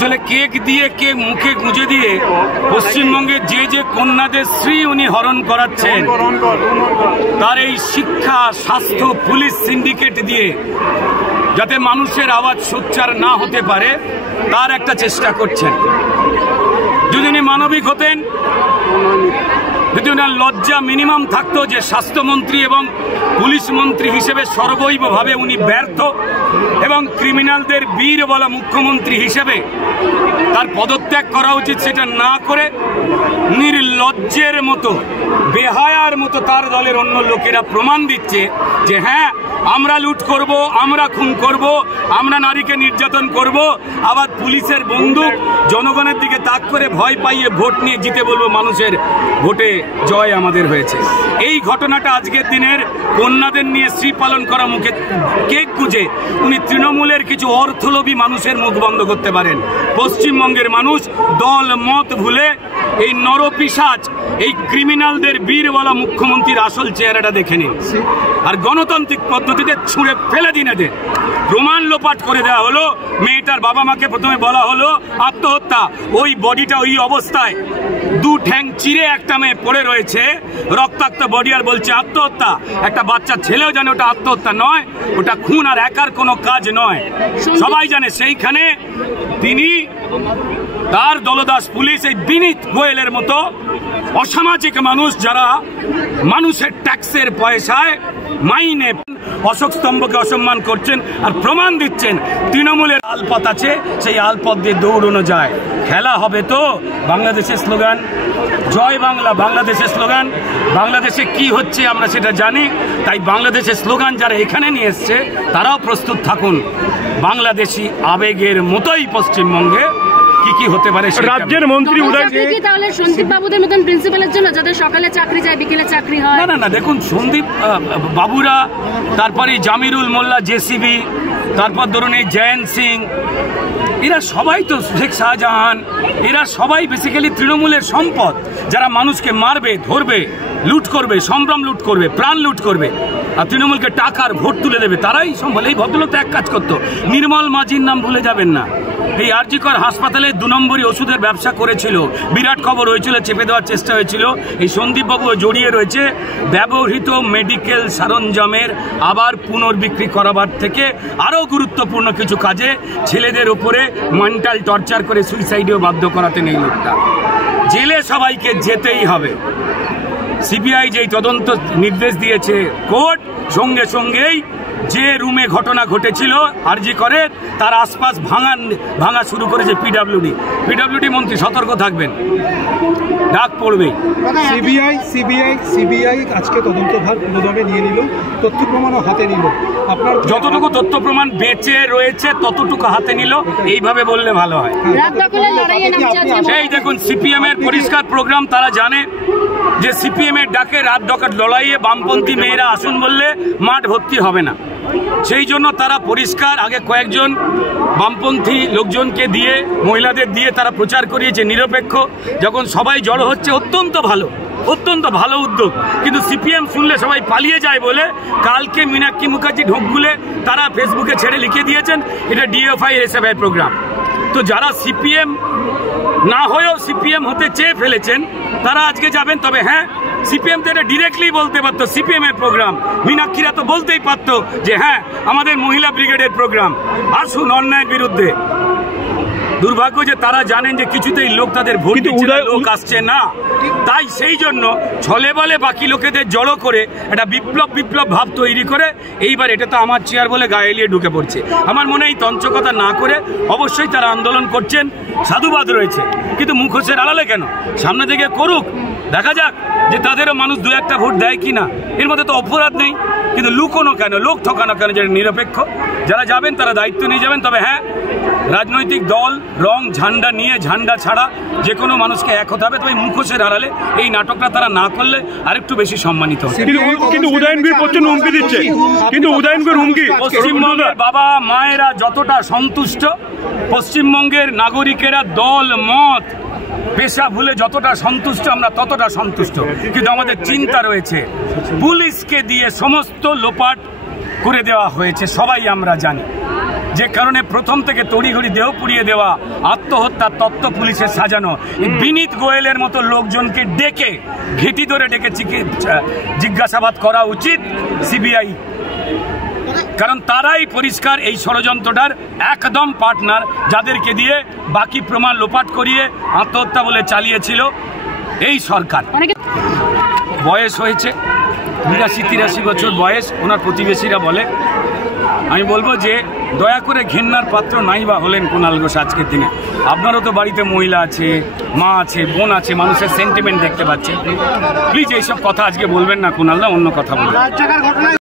আসলে কেক দিয়ে কেক মুখে গুঁজে দিয়ে পশ্চিমবঙ্গে যে কন্যাদের শ্রী উনি হরণ করাচ্ছেন, তার এই শিক্ষা, স্বাস্থ্য, পুলিশ সিন্ডিকেট দিয়ে যাতে মানুষের আওয়াজ সোচ্চার না হতে পারে তার একটা চেষ্টা করছেন। যদি উনি মানবিক হতেন, যদি ওনার লজ্জা মিনিমাম থাকতো যে স্বাস্থ্যমন্ত্রী এবং পুলিশ মন্ত্রী হিসেবে সর্বৈবভাবে উনি ব্যর্থ এবং ক্রিমিনালদের বীর বলা মুখ্যমন্ত্রী হিসেবে তার পদত্যাগ করা উচিত, সেটা না করে নির্লজ্জের মতো, বেহায়ার মতো তার দলের অন্য লোকেরা প্রমাণ দিচ্ছে যে হ্যাঁ আমরা লুট করব, আমরা খুন করব, আমরা নারীকে নির্যাতন করব, আবার পুলিশের বন্দুক জনগণের দিকে তাক করে ভয় পাইয়ে ভোট নিয়ে জিতে বলবো মানুষের ভোটে জয় আমাদের হয়েছে। এই ঘটনাটা আজকের দিনের কন্যাদের নিয়ে শ্রী পালন করা মুখে কেক গুজে উনি তৃণমূলের কিছু অর্থলোভী মানুষের মুখ বন্ধ করতে পারেন। পশ্চিমবঙ্গের মানুষ দল মত ভুলে এই নরপিশাচ, এই ক্রিমিনালদের বীর বলা মুখ্যমন্ত্রীর আসল চেহারাটা দেখে নিন। আর গণতান্ত্রিক পদ্ধতিতে ছুঁড়ে ফেলে দিন এদের। প্রমাণ লোপাট করে দেওয়া হলো। মেয়েটার বাবা মাকে প্রথমে বলা হলো আত্মহত্যা, ওই বডিটা ওই অবস্থায় দু ঠ্যাং চিরে একটা মেয়ে পড়ে রয়েছে, রক্তাক্ত বডি, আর বলছে আত্মহত্যা। একটা বাচ্চা ছেলেও জানে ওটা আত্মহত্যা নয়, ওটা খুন আর একার কোনো কাজ নয়, সবাই জানে। সেইখানে তিনি তার দলদাস পুলিশ, এই বিনীত গোয়েলের মতো অসামাজিক মানুষ যারা মানুষের ট্যাক্সের পয়সায় মাইনে অশোক স্তম্ভকে অসম্মান করছেন আর প্রমাণ দিচ্ছেন তৃণমূলের আলপথ আছে, সেই আলপথ দিয়ে দৌড়ানো যায়। খেলা হবে তো বাংলাদেশের স্লোগান জয় বাংলা, বাংলাদেশের স্লোগান। বাংলাদেশে কি হচ্ছে আমরা সেটা জানি, তাই বাংলাদেশের স্লোগান যারা এখানে নিয়ে এসছে তারাও প্রস্তুত থাকুন। বাংলাদেশি আবেগের মতোই পশ্চিমবঙ্গে কি কি হতে পারে। রাজ্যের মন্ত্রী তাহলে সন্দীপ বাবুদের মতন প্রিন্সিপালের জন্য যাদের সকালে চাকরি যায় বিকেলে চাকরি হয়? না না না, দেখুন সন্দীপ বাবুরা, তারপরে জামিরুল মোল্লা জেসিবি, তারপর ধরুন এই জয়ন্ত সিং, এরা সবাই তো শেখ শাহজাহান, এরা সবাই বেসিক্যালি তৃণমূলের সম্পদ, যারা মানুষকে মারবে, ধরবে, লুট করবে, সম্ভ্রম লুট করবে, প্রাণ লুট করবে আর তৃণমূলকে টাকার ভোট তুলে দেবে, তারাই সম্ভব। এই ভদ্রলোক তো এক কাজ করতো, নির্মল মাঝির নাম ভুলে যাবেন না। এই আরজিকর হাসপাতালে 2 নম্বরই ওষুধের ব্যবসা করেছিল, বিরাট খবর হয়েছিল, চেপে দেওয়ার চেষ্টা হয়েছিল। এই সন্দীপবাবু জড়িয়ে রয়েছে ব্যবহৃত মেডিকেল সরঞ্জামের আবার পুনর্বিক্রি করাবার থেকে আরও গুরুত্বপূর্ণ কিছু কাজে ছেলেদের উপরে মেন্টাল টর্চার করে সুইসাইডেও বাধ্য করাতে নেই লোকটা। জেলে সবাইকে যেতেই হবে। সিবিআই যেই তদন্ত নির্দেশ দিয়েছে কোর্ট, সঙ্গে সঙ্গেই যে রুমে ঘটনা ঘটেছিল আরজি করে তার আশপাশ ভাঙা শুরু করেছে পিডব্লিউডি মন্ত্রী। সতর্ক থাকবেন, ডাক পড়বে। সিবিআই আজকে তদন্তভার পুরোদমে নিয়ে নিল, তথ্য প্রমাণও হাতে নিল। আপনার যতটুকু তথ্য প্রমাণ বেঁচে রয়েছে ততটুকু হাতে নিল, এইভাবে বললে ভালো হয়। এই দেখুন সিপিএম এর পরিষ্কার প্রোগ্রাম, তারা জানে যে সিপিএম এর ডাকে রাত ডাকাত লড়াইয়ে বামপন্থী মেয়েরা আসুন বললে মাঠ ভর্তি হবে না। সেই জন্য তারা পরিষ্কার আগে কয়েকজন বামপন্থী লোকজনকে দিয়ে, মহিলাদের দিয়ে তারা প্রচার করিয়েছে নিরপেক্ষ। যখন সবাই জড়ো হচ্ছে অত্যন্ত ভালো উদ্যোগ, কিন্তু সিপিএম শুনলে সবাই পালিয়ে যায় বলে কালকে মীনাক্ষী মুখার্জি ঢোকগুলে তারা ফেসবুকে ছেড়ে লিখে দিয়েছেন এটা ডিএফআই এসএফআই প্রোগ্রাম। তো যারা সিপিএম না হয়েও সিপিএম হতে চেয়ে ফেলেছেন তারা আজকে যাবেন। তবে হ্যাঁ, সিপিএম তো এটা ডিরেক্টলি বলতে পারতো সিপিএম এর প্রোগ্রাম, মীনাক্ষীরা তো বলতেই পারতো যে হ্যাঁ আমাদের মহিলা ব্রিগেডের প্রোগ্রাম, আসুন অন্যায়ের বিরুদ্ধে। দুর্ভাগ্য যে তারা জানেন যে কিছুতেই লোক তাদের ভোট দিচ্ছে না, লোক আসছে না, তাই সেই জন্য ছলে বলে বাকি লোকেদের জড়ো করে একটা বিপ্লব ভাব তৈরি করে এইবার এটা তো আমার চেয়ার বলে গায়ে এলিয়ে ঢুকে পড়ছে। আমার মনে হয় তঞ্চকতা না করে অবশ্যই তারা আন্দোলন করছেন, সাধুবাদ রয়েছে, কিন্তু মুখোশের আড়ালে কেন? সামনে থেকে করুক, দেখা যাক যে তাদেরও মানুষ 2-1টা ভোট দেয় কিনা। এর মধ্যে তো অপরাধ নেই, কিন্তু লুকোনো কেন, লোক ঠকানো কেন? যারা নিরপেক্ষ যারা যাবেন তারা দায়িত্ব নিয়ে যাবেন। তবে হ্যাঁ, রাজনৈতিক দল রং ঝান্ডা নিয়ে, ঝান্ডা ছাড়া যে কোনো মানুষকে এক হতে হবে। তবে মুখোশের আড়ালে এই নাটকটা তারা না করলে আরেকটু বেশি সম্মানিত হবে। পশ্চিমবঙ্গের বাবা মায়েরা যতটা সন্তুষ্ট, পশ্চিমবঙ্গের নাগরিকেরা দল মত পেশা ভুলে যতটা সন্তুষ্ট, আমরা ততটা সন্তুষ্ট। কিন্তু আমাদের চিন্তা রয়েছে, পুলিশকে দিয়ে সমস্ত লোপাট করে দেওয়া হয়েছে, সবাই আমরা জানি। যে কারণে প্রথম থেকে তড়িঘড়ি দেহ পুড়িয়ে দেওয়া, আত্মহত্যার তত্ত্ব পুলিশের সাজানো, বিনীত গোয়েলের মতো লোকজনকে ডেকে ঘেঁটি ধরে ডেকে জিজ্ঞাসাবাদ করা উচিত সিবিআই, কারণ তারাই পরিষ্কার এই ষড়যন্ত্রটার একদম পার্টনার, যাদেরকে দিয়ে বাকি প্রমাণ লোপাট করিয়ে আত্মহত্যা বলে চালিয়েছিল এই সরকার। বয়স হয়েছে 82-83 বছর বয়স, ওনার প্রতিবেশীরা বলে। আমি বলবো যে দয়া করে ঘেন্নার পাত্র নাই বা হলেন কুণাল ঘোষ আজকের দিনে। আপনারও তো বাড়িতে মহিলা আছে, মা আছে, বোন আছে, মানুষের সেন্টিমেন্ট দেখতে পাচ্ছেন। প্লিজ এইসব কথা আজকে বলবেন না কুণালদা, অন্য কথা বলবেন।